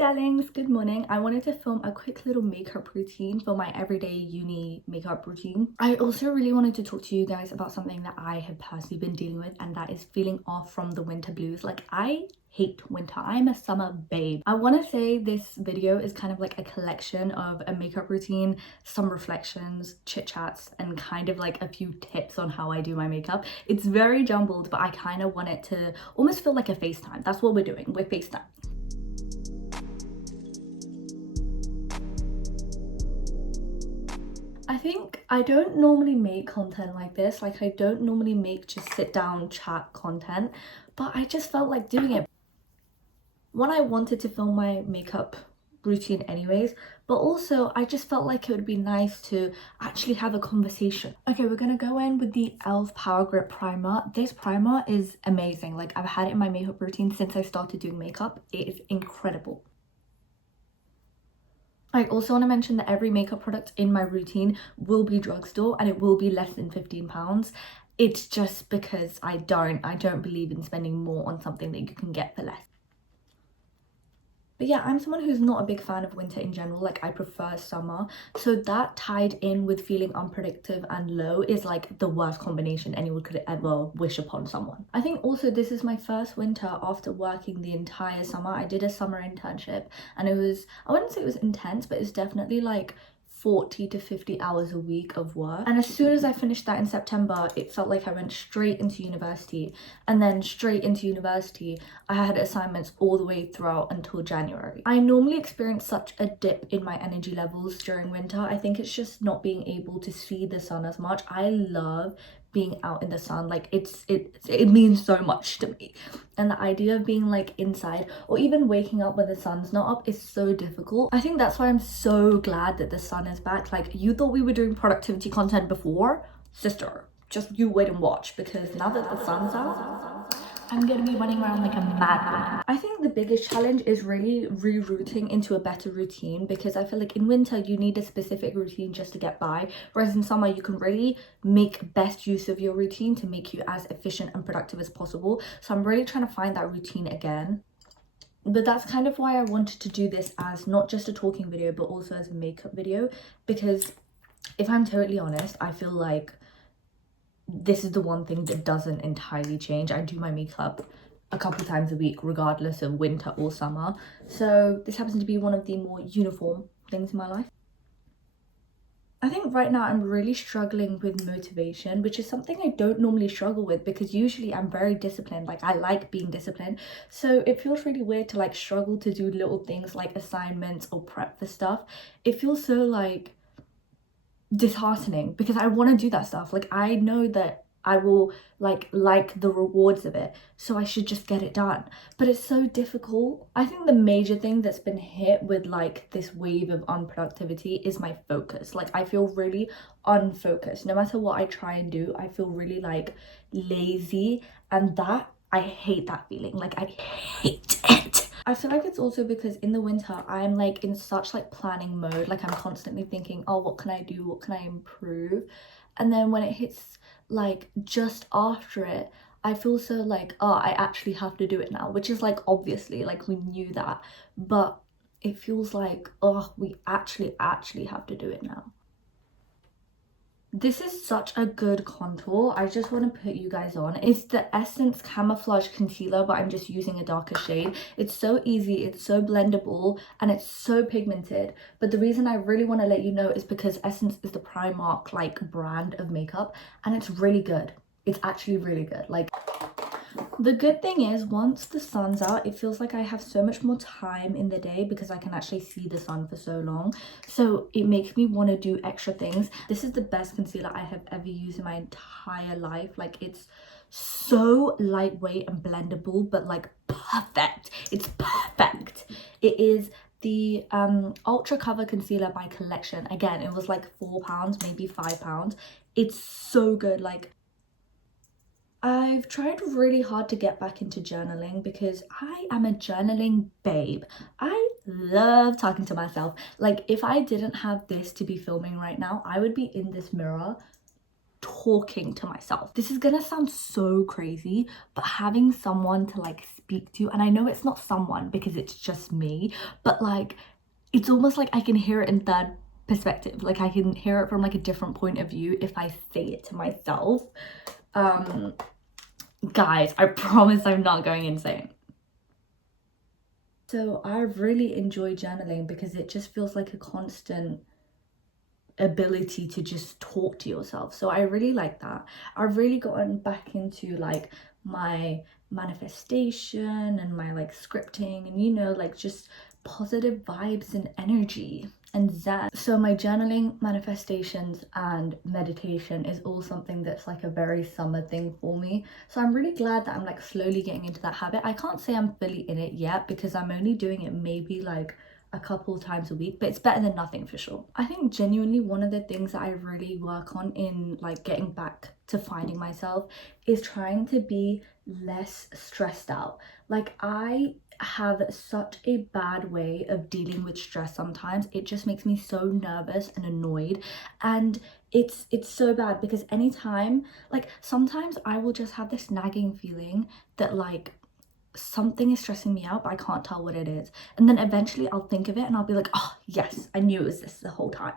darlings, good morning. I wanted to film a quick little makeup routine for my everyday uni makeup routine. I also really wanted to talk to you guys about something that I have personally been dealing with, and that is feeling off from the winter blues. Like, I hate winter. I'm a summer babe. I want to say this video is kind of like a collection of a makeup routine, some reflections, chit chats, and kind of like a few tips on how I do my makeup. It's very jumbled, but I kind of want it to almost feel like a FaceTime. That's what we're doing. We're FaceTime. I think I don't normally make content like this. Like, I don't normally make just sit down chat content, but I just felt like doing it. One, I wanted to film my makeup routine anyways, but also I just felt like it would be nice to actually have a conversation. Okay, we're gonna go in with the e.l.f. Power Grip Primer. This primer is amazing. Like, I've had it in my makeup routine since I started doing makeup. It is incredible. I also want to mention that every makeup product in my routine will be drugstore and it will be less than £15. It's just because I don't believe in spending more on something that you can get for less. But yeah, I'm someone who's not a big fan of winter in general. Like, I prefer summer. So that tied in with feeling unproductive and low is like the worst combination anyone could ever wish upon someone. I think also this is my first winter after working the entire summer. I did a summer internship and it was, I wouldn't say it was intense, but it's definitely like 40 to 50 hours a week of work. And as soon as I finished that in September, it felt like I went straight into university, and then straight into university I had assignments all the way throughout until January. I normally experience such a dip in my energy levels during winter. I think it's just not being able to see the sun as much. I love being out in the sun. Like, it means so much to me, and the idea of being like inside or even waking up when the sun's not up is so difficult. I think that's why I'm so glad that the sun is back. Like, you thought we were doing productivity content before, sister, just you wait and watch, because now that the sun's out, I'm gonna be running around like a madwoman. I think the biggest challenge is really rerouting into a better routine, because I feel like in winter you need a specific routine just to get by, whereas in summer you can really make best use of your routine to make you as efficient and productive as possible. So I'm really trying to find that routine again. But that's kind of why I wanted to do this as not just a talking video but also as a makeup video, because if I'm totally honest, I feel like this is the one thing that doesn't entirely change. I do my makeup a couple times a week regardless of winter or summer, so this happens to be one of the more uniform things in my life. I think right now I'm really struggling with motivation, which is something I don't normally struggle with, because usually I'm very disciplined. Like, I like being disciplined, so it feels really weird to like struggle to do little things like assignments or prep for stuff. It feels so like disheartening, because I want to do that stuff. Like, I know that I will like the rewards of it, so I should just get it done, but it's so difficult. I think the major thing that's been hit with like this wave of unproductivity is my focus. Like, I feel really unfocused. No matter what I try and do, I feel really like lazy, and that, I hate that feeling. Like, I hate it. I feel like it's also because in the winter I'm like in such like planning mode. Like, I'm constantly thinking, oh, what can I do, what can I improve? And then when it hits like just after it, I feel so like, oh, I actually have to do it now, which is like, obviously, like, we knew that, but it feels like, oh, we actually have to do it now. This is such a good contour. I just want to put you guys on. It's the Essence Camouflage Concealer, but I'm just using a darker shade. It's so easy, it's so blendable, and it's so pigmented. But the reason I really want to let you know is because Essence is the Primark like brand of makeup, and it's really good. It's actually really good. Like, the good thing is, once the sun's out, it feels like I have so much more time in the day because I can actually see the sun for so long. So it makes me want to do extra things. This is the best concealer I have ever used in my entire life. Like, it's so lightweight and blendable, but like perfect. It's perfect. It is the Ultra Cover Concealer by Collection. Again, it was like £4, maybe £5. It's so good. Like, I've tried really hard to get back into journaling because I am a journaling babe. I love talking to myself. Like, if I didn't have this to be filming right now, I would be in this mirror talking to myself. This is gonna sound so crazy, but having someone to like speak to, and I know it's not someone because it's just me, but like it's almost like I can hear it in third perspective. Like I can hear it from like a different point of view if I say it to myself. Guys, I promise I'm not going insane. So I really enjoy journaling because it just feels like a constant ability to just talk to yourself. So I really like that. I've really gotten back into like my manifestation and my like scripting and, you know, like just positive vibes and energy and zen. So my journaling, manifestations and meditation is all something that's like a very summer thing for me. So I'm really glad that I'm like slowly getting into that habit. I can't say I'm fully in it yet because I'm only doing it maybe like a couple times a week, but it's better than nothing for sure. I think genuinely one of the things that I really work on in like getting back to finding myself is trying to be less stressed out. Like I have such a bad way of dealing with stress sometimes. It just makes me so nervous and annoyed, and it's so bad because anytime, like sometimes I will just have this nagging feeling that like something is stressing me out, but I can't tell what it is. And then eventually I'll think of it and I'll be like, oh yes, I knew it was this the whole time.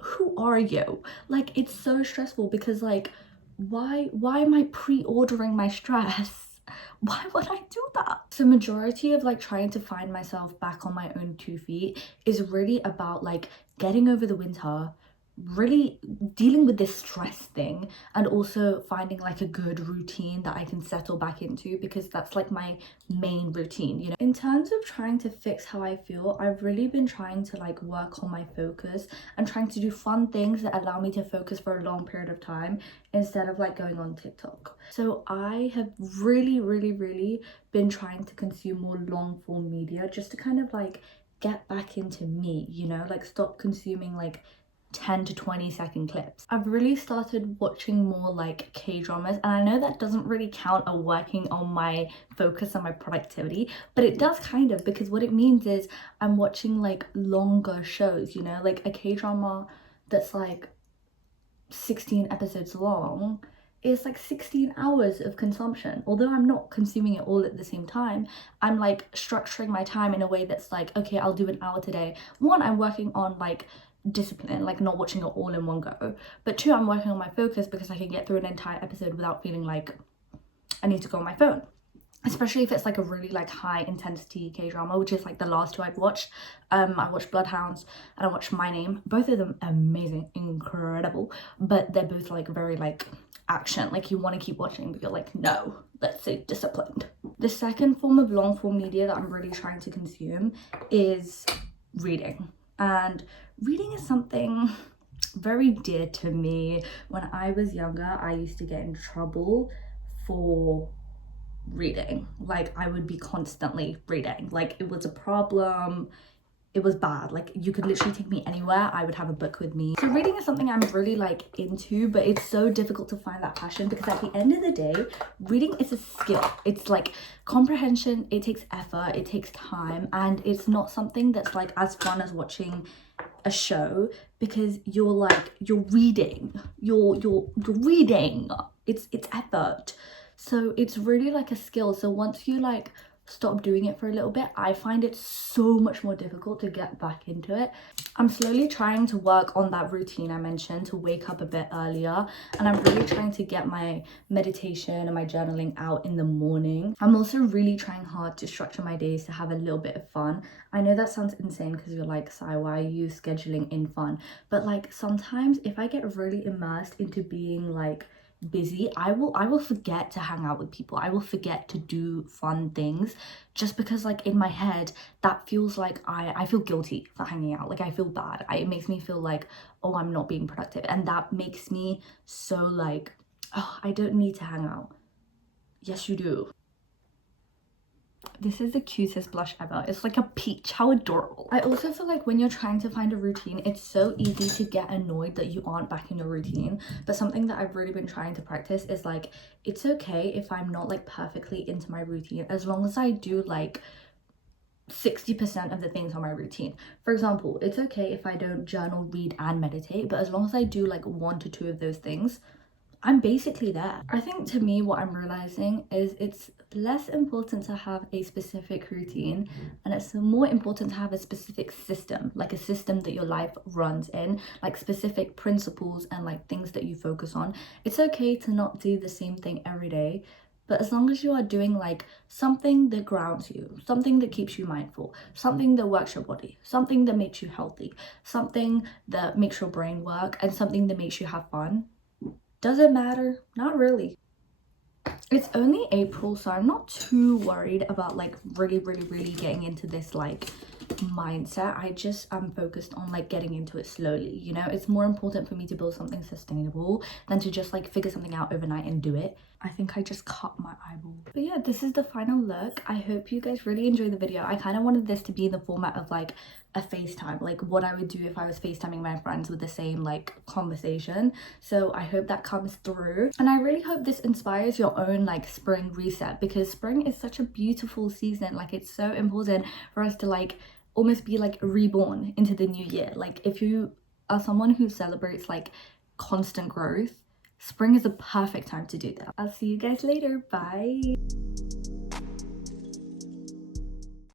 Who are you? Like it's so stressful because like why am I pre-ordering my stress? Why would I do that? So majority of like trying to find myself back on my own 2 feet is really about like getting over the winter, really dealing with this stress thing, and also finding like a good routine that I can settle back into because that's like my main routine, you know. In terms of trying to fix how I feel, I've really been trying to like work on my focus and trying to do fun things that allow me to focus for a long period of time instead of like going on TikTok. So I have really been trying to consume more long form media just to kind of like get back into me, you know, like stop consuming like 10 to 20 second clips. I've really started watching more like K-dramas, and I know that doesn't really count as working on my focus and my productivity, but it does kind of, because what it means is I'm watching like longer shows, you know, like a K-drama that's like 16 episodes long is like 16 hours of consumption. Although I'm not consuming it all at the same time, I'm like structuring my time in a way that's like, okay, I'll do an hour today. One, I'm working on like discipline, like not watching it all in one go, but two, I'm working on my focus because I can get through an entire episode without feeling like I need to go on my phone, especially if it's like a really like high intensity K-drama, which is like the last two I've watched. I watched Bloodhounds and I watched My Name. Both of them amazing, incredible, but they're both like very like action, like you want to keep watching but you're like, no, let's say disciplined. The second form of long form media that I'm really trying to consume is reading. And reading is something very dear to me. When I was younger, I used to get in trouble for reading. Like I would be constantly reading, like it was a problem, it was bad. Like you could literally take me anywhere, I would have a book with me. So reading is something I'm really like into, but it's so difficult to find that passion because at the end of the day, reading is a skill. It's like comprehension, it takes effort, it takes time, and it's not something that's like as fun as watching a show because you're reading, you're reading, it's effort. So it's really like a skill. So once you like stop doing it for a little bit, I find it so much more difficult to get back into it. I'm slowly trying to work on that routine I mentioned, to wake up a bit earlier, and I'm really trying to get my meditation and my journaling out in the morning. I'm also really trying hard to structure my days to have a little bit of fun. I know that sounds insane because you're like, Sai, why are you scheduling in fun? But like sometimes if I get really immersed into being like busy, I will forget to hang out with people. I will forget to do fun things just because like in my head that feels like I feel guilty for hanging out. Like I feel bad. It makes me feel like, oh, I'm not being productive, and that makes me so like, oh, I don't need to hang out. Yes, you do. This is the cutest blush ever. It's like a peach. How adorable. I also feel like when you're trying to find a routine, it's so easy to get annoyed that you aren't back in your routine. But something that I've really been trying to practice is like, it's okay if I'm not like perfectly into my routine, as long as I do like 60% of the things on my routine. For example, it's okay if I don't journal, read, and meditate, but as long as I do like 1 to 2 of those things, I'm basically there. I think to me, what I'm realizing is it's less important to have a specific routine, and it's more important to have a specific system, like a system that your life runs in, like specific principles and like things that you focus on. It's okay to not do the same thing every day, but as long as you are doing like something that grounds you, something that keeps you mindful, something that works your body, something that makes you healthy, something that makes your brain work, and something that makes you have fun, does it matter? Not really. It's only April, so I'm not too worried about like really getting into this like mindset. I'm focused on like getting into it slowly, you know. It's more important for me to build something sustainable than to just like figure something out overnight and do it. I think I just cut my eyeball. But yeah, this is the final look. I hope you guys really enjoyed the video. I kind of wanted this to be in the format of like a FaceTime, like what I would do if I was FaceTiming my friends with the same like conversation. So I hope that comes through, and I really hope this inspires your own like spring reset, because spring is such a beautiful season. Like it's so important for us to like almost be like reborn into the new year. Like if you are someone who celebrates like constant growth, spring is the perfect time to do that. I'll see you guys later. Bye.